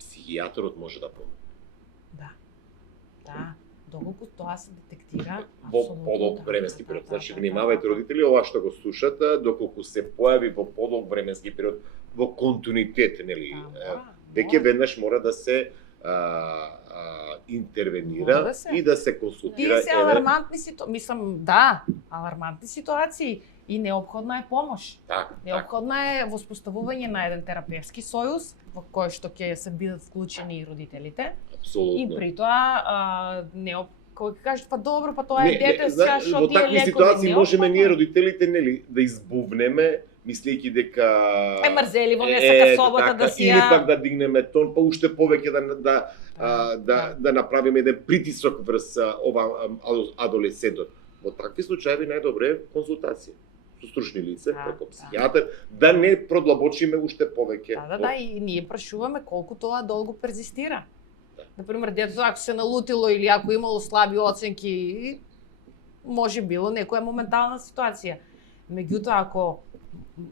психијаторот може да помогне? Да. Доколку тоа се детектира, во подолг временски период. Значи, внимавајте родители, ова што го слушате, доколку се појави во подолг временски период, во континуитет, нели? Веќе веднаш мора да се интервенира и да се консултира. Тие се алармантни ситуации, алармантни ситуации и неопходна е помош. Неопходна е воспоставување на еден терапевски сојуз во кој што ќе се бидат вклучени и родителите. Апсолутно. И при тоа кој ќе кажат, па добро, па тоа е дете сега што тие лекови. Во такви ситуации можеме ние родителите нели да избувнеме, мислејќи дека мрзеливо, не сака собата да си или пак да дигнеме тон, па уште повеќе да направиме еден притисок врз ова адолесцентот. Во такви случаи најдобре е консултација со стручни лица, преку психијатар, да не продлабочиме уште повеќе. Да, и ние прашуваме колку тоа долго перзистира. Например, детето ако се налутило или ако имало слаби оценки, може било некоја моментална ситуација. Меѓутоа, ако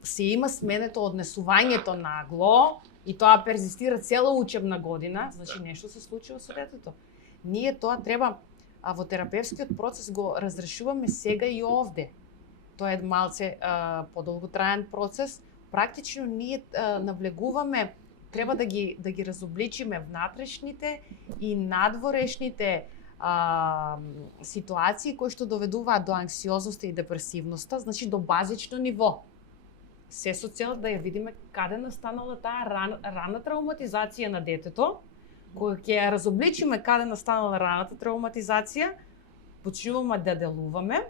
се има сменето однесувањето нагло и тоа перзистира цела учебна година, значи нешто се случува со детето. Ние тоа треба, во терапевскиот процес го разрешуваме сега и овде. Тоа е малце подолготраен процес. Практично ние навлегуваме треба да ги разобличиме внатрешните и надворешните ситуации кои што доведуваат до анксиозноста и депресивноста, значи до базично ниво. Се со цел да ја видиме каде настанала таа рана травматизација на детето. Кога ќе ја разобличиме каде настанала раната травматизација, почнуваме да делуваме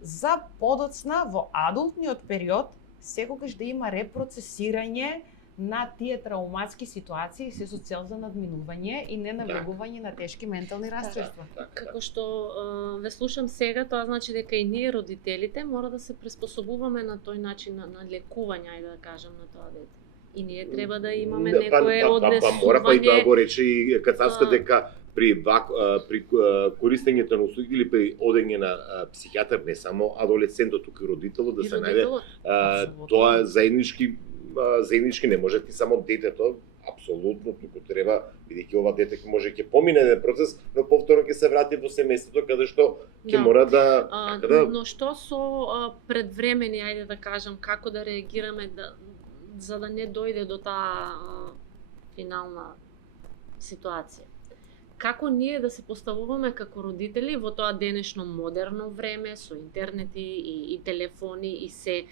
за подоцна во адултниот период секогаш да има репроцесирање на тие трауматски ситуации се со цел за надминување и не навлегување на тешки ментални расстройства. Како што ве слушам сега, тоа значи дека и ние родителите мора да се приспособуваме на тој начин на лекување, ајде да кажам, на тоа дете. И ние треба да имаме некое однесување. Мора па и да го рече и Кацарска дека при користењето на услуги или при одење на психијатар, не само адолесцентот, туку и родителот да се најде тоа заеднички не може ти само детето, апсолутно, туку треба, бидејќи ова дете може ќе помине еден процес, но повторно ќе се врати во семејството каде што ќе мора да Но што со предвремени, ајде да кажам, како да реагираме за да не дојде до таа финална ситуација? Како ние да се поставуваме како родители во тоа денешно модерно време со интернети и телефони и се?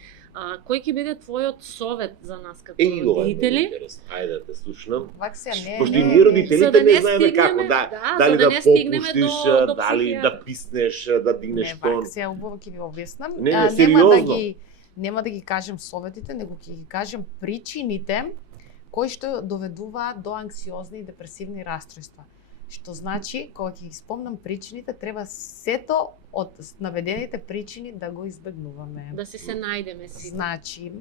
Кој ќе биде твојот совет за нас како родители? Ајде да те слушнам. Пошто и ние родителите не знаеме како дали да попуштиш, дали да писнеш, да дигнеш тон. Не, сега убаво ќе ви објаснам. Нема да ги кажем советите, него ќе ги кажем причините кои што доведуваат до анксиозни и депресивни расстройства. Што значи, кога ќе ги спомнам причините, треба сето од наведените причини да го избегнуваме. Да се најдеме си. Значи,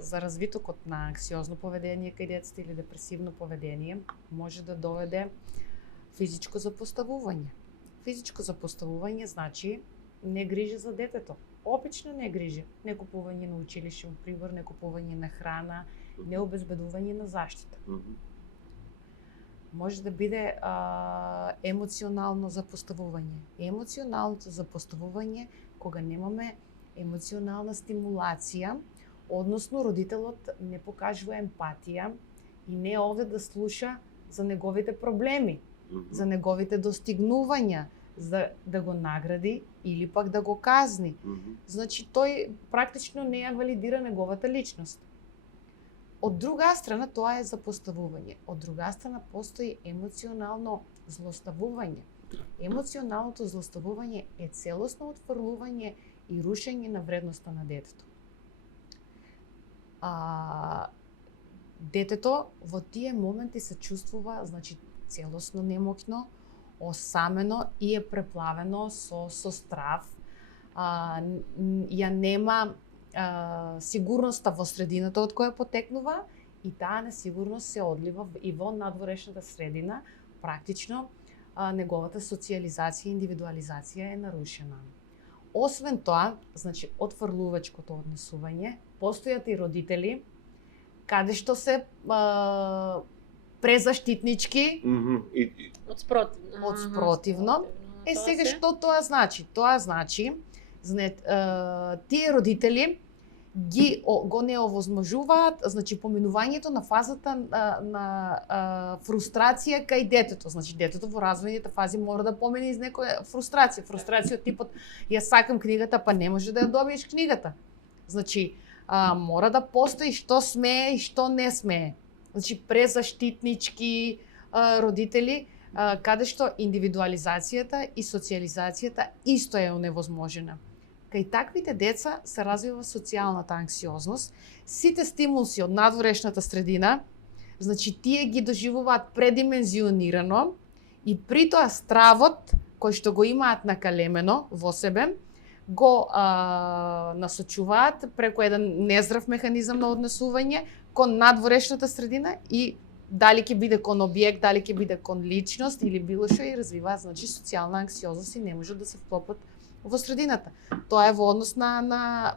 за развитокот на анксиозно поведение кај децата или депресивно поведение може да доведе физичко запоставување. Физичко запоставување значи не грижа за детето. Обично не грижи. Не купување на училишен прибор, не купување на храна, не обезбедување на заштита. Може да биде емоционално запоставување. Емоционалното запоставување кога немаме емоционална стимулација, односно родителот не покажува емпатија и не е овде да слуша за неговите проблеми, за неговите достигнувања, за да го награди или пак да го казни. Значи тој практично не ја валидира неговата личност. Од друга страна, тоа е запоставување. Од друга страна, постои емоционално злоставување. Емоционалното злоставување е целосно отфрлување и рушење на вредноста на детето. Детето во тие моменти се чувствува, значи, целосно немокно, осамено и е преплавено со страв. Ја нема сигурноста во средината од која потекнува и таа несигурност се одлива и во надворешната средина, практично неговата социјализација и индивидуализација е нарушена. Освен тоа, значи отфрлувачкото однесување, постојат и родители каде што се презаштитнички од спротивно. Сега што тоа значи? Тоа значи тие родители го неовозможуваат, значи поминувањето на фазата на фрустрација кај детето. Значи детето во развојните фази мора да помине из некоја фрустрација. Фрустрација од типот ја сакам книгата, па не може да ја добиеш книгата. Значи мора да постои што смее и што не смее. Значи презаштитнички родители каде што индивидуализацијата и социјализацијата исто е оневозможена. Кај таквите деца се развива социјалната анксиозност, сите стимулси од надворешната средина, значи тие ги доживуваат предимензионирано и при тоа стравот кој што го имаат накалемено во себе, го насочуваат преку еден нездрав механизам на однесување кон надворешната средина и дали ќе биде кон објект, дали ќе биде кон личност или било што и развиваат, значи социјална анксиозност и не можат да се вклопат во средината. Тоа е во однос на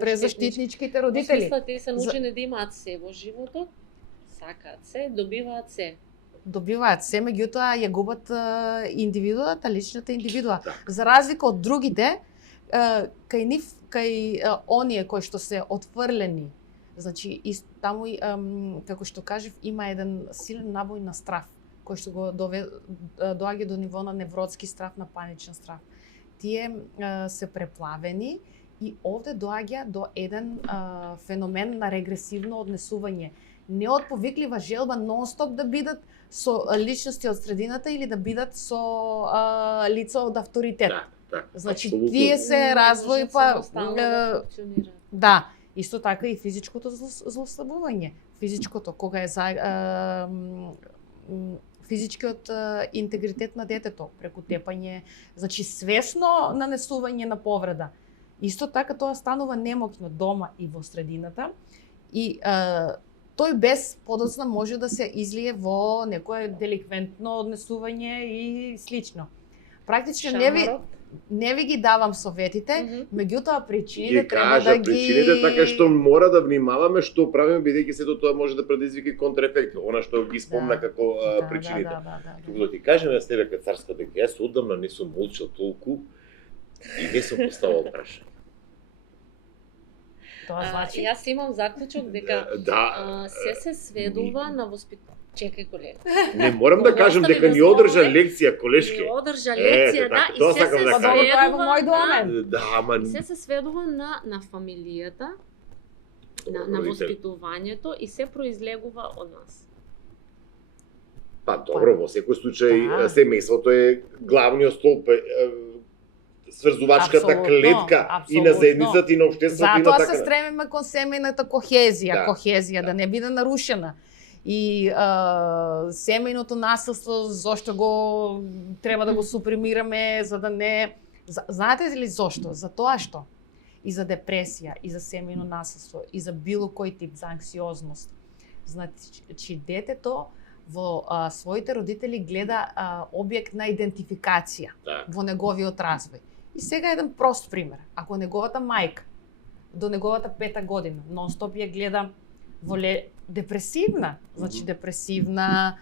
презаштитничките родители. Во смисла, тие се научени да имаат се во животот, сакаат се, добиваат се. Добиваат се, меѓутоа ја губат индивидуата, личната индивидуа. За разлика од другите, кај оние кои што се отфрлени, Значи, и таму, како што кажев, има еден силен набој на страв, кој што го доаѓа до ниво на невротски страв, на паничен страв. Тие се преплавени и овде доаѓа до еден феномен на регресивно однесување. Неотповиклива желба нон-стоп да бидат со личности од средината или да бидат со лица од авторитет. Да, значи, апсолутно. тие се развои па да функционира. да, исто така и физичкото злослабување. Физичкото, кога е физичкиот интегритет на детето, преку тепање, значи свесно нанесување на повреда. Исто така тоа станува немоќно дома и во средината и тој без подоцна може да се излие во некое деликвентно однесување и слично. Практично не ви ги давам советите, меѓутоа причините треба да ги... Причините така што мора да внимаваме што правиме, бидејќи сето тоа може да предизвика контраефекти, она што ги спомна како причините. Туку да ти кажем јас тебе Кацарска дека јас одамна не сум молчал толку и не сум поставал прашање. Тоа значи? Јас имам заклучок дека се сведува на Чекај, колега. Не морам да кажам дека ни одржа лекција, колешке. Ни одржа лекција, да, и се сведува се сведува на фамилијата, на воспитувањето и се произлегува од нас. Па добро, во секој случај семејството е главниот столб, сврзувачката клетка и на заедницата и на општеството и на така. Затоа се стремиме кон семејната кохезија, да не биде нарушена. И семејното насилство, зошто го треба да го супримираме, за да не... Знаете ли зошто? За тоа што и за депресија, и за семејно насилство, и за било кој тип за анксиозност. Значи, детето во своите родители гледа објект на идентификација во неговиот развој. И сега еден прост пример. Ако неговата мајка до неговата 5-та година нон-стоп ја гледа во депресивна, значи депресивна,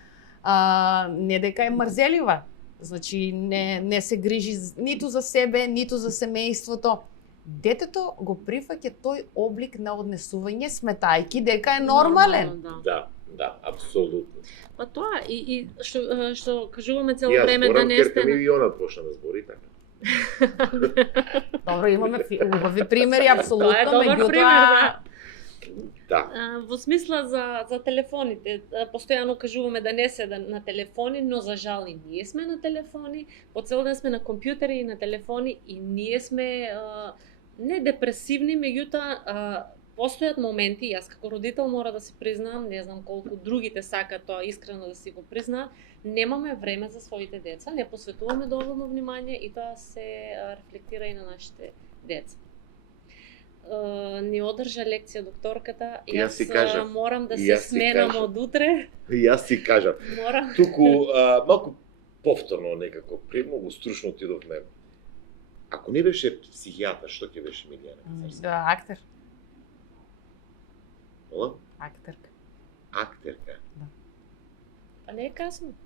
не дека е мрзелива, значи не се грижи ниту за себе, ниту за семејството. Детето го прифаќа тој облик на однесување сметајки дека е нормален. Да, апсолутно. Па тоа и што кажуваме цело време да не сте... Јас морам керка милиона почна да збори така. Добро, имаме убави примери, апсолутно, меѓутоа... Да. Во смисла за телефоните, постојано кажуваме да не седа на телефони, но за жал и ние сме на телефони, по цел ден сме на компјутери и на телефони и ние сме не депресивни, меѓутоа постојат моменти, јас како родител мора да си признам, не знам колку другите сакаат тоа искрено да си го признаат, немаме време за своите деца, не посветуваме доволно внимание и тоа се рефлектира и на нашите деца. Ни одржа лекција докторката, јас морам да се сменам од утре. Јас си кажам. Морам. Туку малку повторно некако, премногу стручно отидовме. Ако не беше психијатар, што ќе беше Милијана? Да, актер. Ола? Актерка. Актерка. Да. Па не е касно.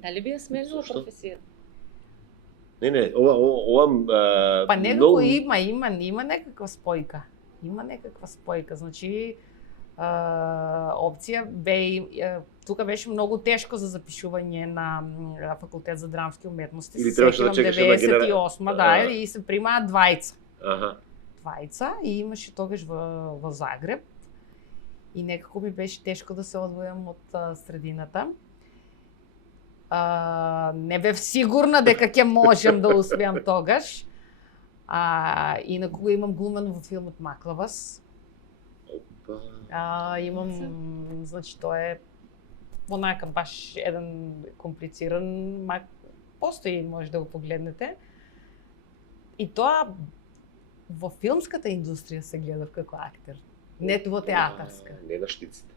Дали би ја сменила професијата? Не, ова па некако има некаква спојка. Има некаква спојка, значи опција тука беше многу тешко за запишување на факултет за драмски уметности. Или требаше да чекаш една 98, и се примаат двајца. Двајца и имаше тогаш во Загреб. И некако ми беше тешко да се одвојам од средината. Не бев сигурна дека ќе можам да успеам тогаш. Инаку го имам глумено во филмот Маклавас. Имам, значи тоа е онака баш еден комплициран, постои, може да го погледнете. И тоа во филмската индустрија се гледав како актер, не во театарска. Не на штиците.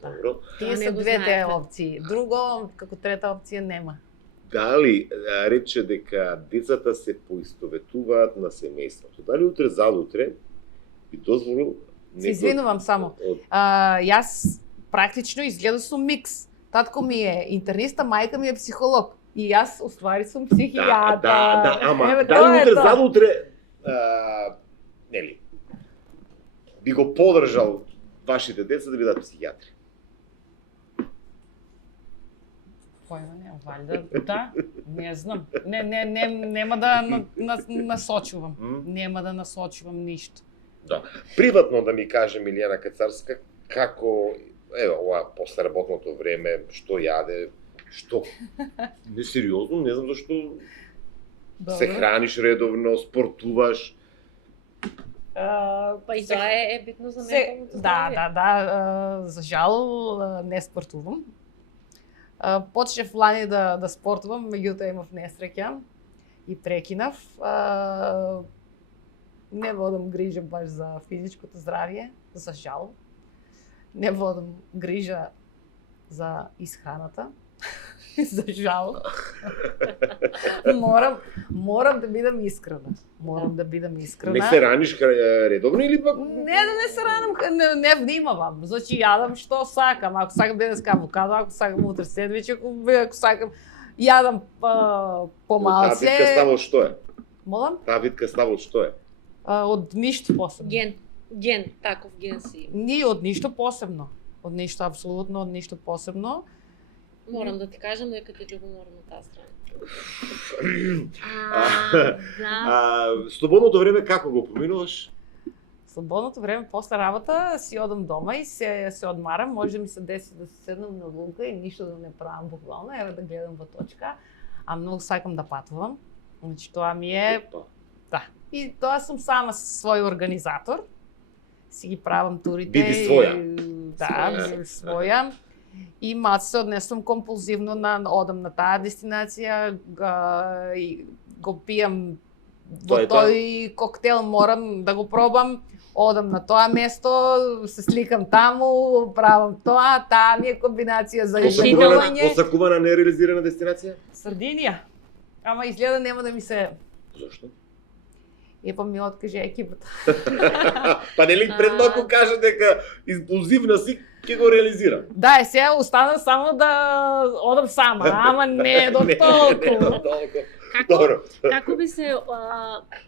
Добро. Тие се двете опции. Друго, како трета опција нема. Дали рече дека децата се поистоветуваат на семејството? Дали утре залутре би дозволил... Се извинувам само. Јас практично изгледа сум микс. Татко ми е интерниста, мајка ми е психолог. И јас, уствари, сум психијатар. Ама дали утре залутре... Нели? би го поддржал вашите деца да бидат психијатри? Појма не, валјда, да, не знам. Нема да насочувам. Нема да насочувам ништо. Да. Приватно да ми каже Милијана Кацарска како ова после работното време, што јаде, што несериозно, не знам зашто се храниш редовно, спортуваш. Па и тоа е битно за менталното здравје. Да, за жал не спортувам. Почнев лани да спортувам, меѓутоа имав несреќа и прекинав. Не водам грижа баш за физичкото здравје, за жал. Не водам грижа за исхраната, за жал. Морам да бидам искрена. Не се раниш редовно или пак? Не се ранам, не внимавам. Значи јадам што сакам. Ако сакам денеска авокадо, ако сакам утре сендвич, ако сакам јадам помалце. Таа витка ставол што е? Молам? Таа витка ставол што е? Од ништо посебно. Ген, таков ген си. Не, од ништо посебно. Од ништо, апсолутно, од ништо посебно. Морам да ти кажам дека ти љубоморам на таа страна. Слободното време како го поминуваш? Слободното време после работа си одам дома и се одмарам. Може да ми се деси да се седнам на лука и ништо да не правам буквално, еве да гледам во точка. А многу сакам да патувам. Значи тоа ми е... Да. И тоа сум сама свој организатор. Си ги правам турите. Биди своја. Да, своја. И малце се однесувам компулзивно одам на таа дестинација, и го пијам во тој коктел, морам да го пробам, одам на тоа место, се сликам таму, правам тоа, таа ми е комбинација за уживање. Посакувана нереализирана дестинација? Сардинија. Ама изгледа нема да ми се... Зошто? Па ми откаже екипата. Па нели пред малку кажа дека импулзивна си, ќе го реализирам. Да, сега останам само да одам сама, ама не до толку. Како би се,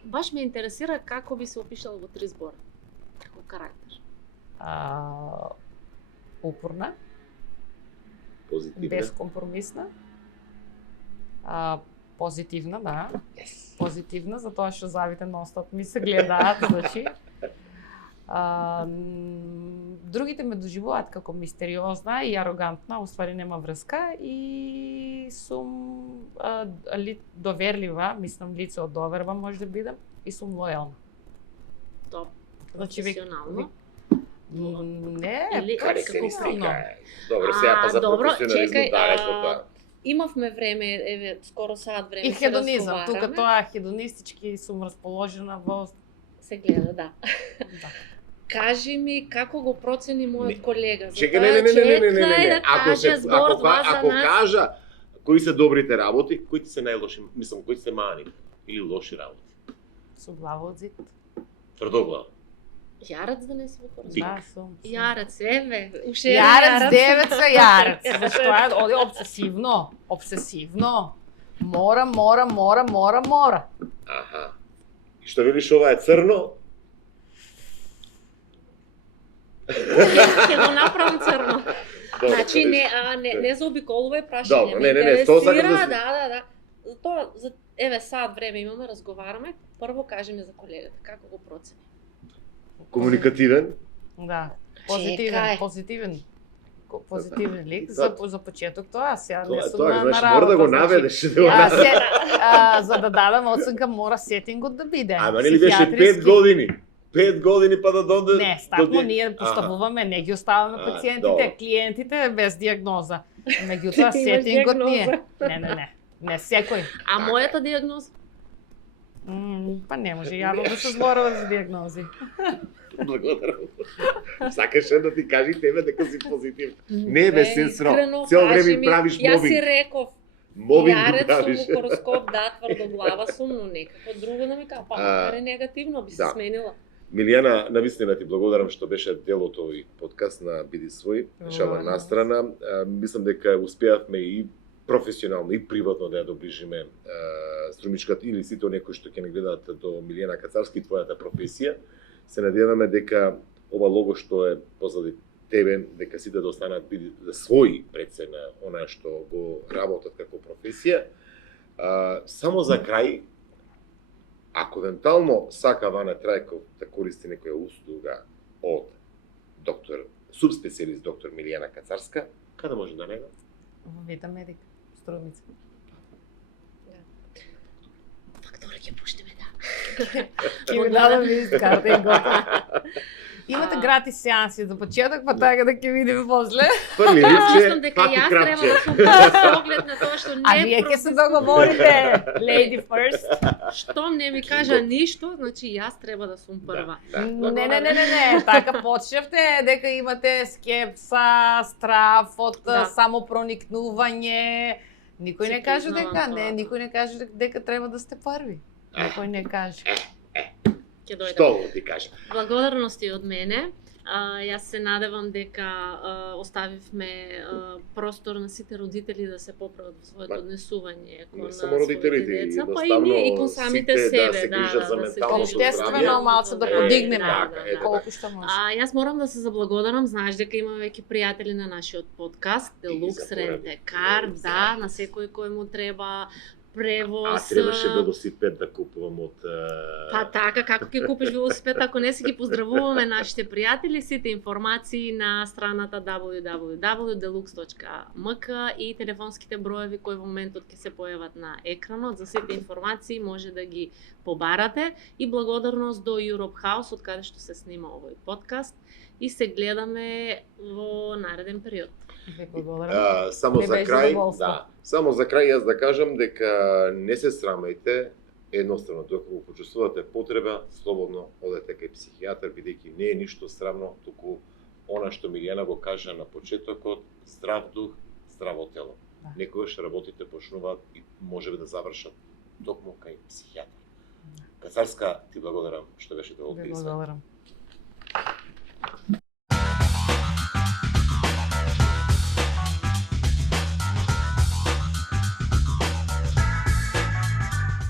баш ме интересира како би се опишал во 3 збора, како карактер. Упорна. Позитивна. Безкомпромисна. Позитивна, да. Позитивна, затоа што завите нон-стоп ми се гледаат, значи. Другите ме доживуваат како мистериозна и арогантна, уствари нема врска и сум доверлива, мислам лице од доверба може да бидам и сум лојална. Топ. Значи професионално. Не, или карактеристика. Добро, сега па за професионализмот да тоа. Имавме време, еве, скоро саат време. И хедонизам, тука тоа хедонистички сум расположена во... Се гледа, да. Кажи ми како го процени мојот колега. Чекај, не. Ако кажа кои се добрите работи, кои се најлоши, мислам, кои се мани или лоши работи. Со глава од зид. Тврдоглав. Јарец да не си во пораз. Да, сум. Јарец, еве. Јарец, девица, јарец. Зашто е обсесивно. Мора. Аха. И што велиш, ова е црно? Ќе го направам црно. Значи не заобиколувај прашање. Не, тоа сакам да. Да. Тоа еве саат време имаме, разговараме. Прво кажи ми за колегата, како го процени? Комуникативен? Да. Позитивен лик за почеток тоа, сега не сум на работа. Мора да го наведеш. За да дадам оценка мора сетингот да биде. Ама нели беше 5 години? 5 години па да дојде... Не, стапно ние поставуваме, не ги оставаме пациентите, клиентите без диагноза. Меѓутоа сетингот ние. Не секој. А мојата диагноза? Па не може јавно да се зборува за диагнози. Благодарам. Сакаше да ти кажи тебе дека си позитивна. Не бе, сестро, цел време правиш мобинг. Јас си реков, јарец сум во хороскоп, да, тврдоглава сум, но некако друго да ми кажа, па макар е негативно, би се сменила. Милијана, навистина ти благодарам што беше дел од овој подкаст на Биди свој, шала настрана. Мислам дека успеавме и професионално и приватно да ја доближиме струмичката или сите оние кои што ќе не гледаат до Милијана Кацарска и твојата професија. Се надеваме дека ова лого што е позади тебе, дека сите да останат своји пред се на она што го работат како професија. Само за крај, ако евентуално сака Ване Трајков да користи некоја услуга од субспецијалист доктор Милијана Кацарска, каде може да најде? Во Вита Медик, Струмица. Фактора ќе пуштиме, да. Ќе ми дадам лист карта и готово. Имате гратис сеанси за почеток, па така да ќе видиме после. Први Мислам рече, дека пак и јас треба крапче. да сум прв поглед на тоа што не А вие ќе се договорите, lady first. Штом не ми кажа ништо, значи јас треба да сум прва. Не, така почневте дека имате скепса, страф од само проникнување. Никој не каже дека никој не каже дека треба да сте први. Никој не каже. Ќе дојде. Што ти кажа? Благодарности од мене. Јас се надевам дека оставивме простор на сите родители да се поправат во своето однесување кон само родителите, деца, па и ние и кон самите себе, да се ментално Естествено, малце да подигнеме колку што може. Јас морам да се заблагодарам, знаеш дека имаме веќе пријатели на нашиот подкаст, Deluxe Rent-A-Car, да, на секој кој му треба превоз. Требаше велосипед да купувам од... Па така, како ќе купиш велосипед ако не си ги поздравуваме нашите пријатели, сите информации на страната www.deluxe.mk и телефонските броеви кои во моментот ќе се појават на екранот. За сите информации може да ги побарате и благодарност до Europe House од каде што се снима овој подкаст и се гледаме во нареден период. Само за крај, јас да кажам дека не се срамајте, едноставно, докато го почувствувате потреба, слободно одете кај психијатар, бидејќи не е ништо срамно, туку она што Милијана го кажа на почетокот, здрав дух, здраво тело. Некогаш работите почнуваат и можеби да завршат токму кај психијатар. Кацарска, ти благодарам што беше толку интересно.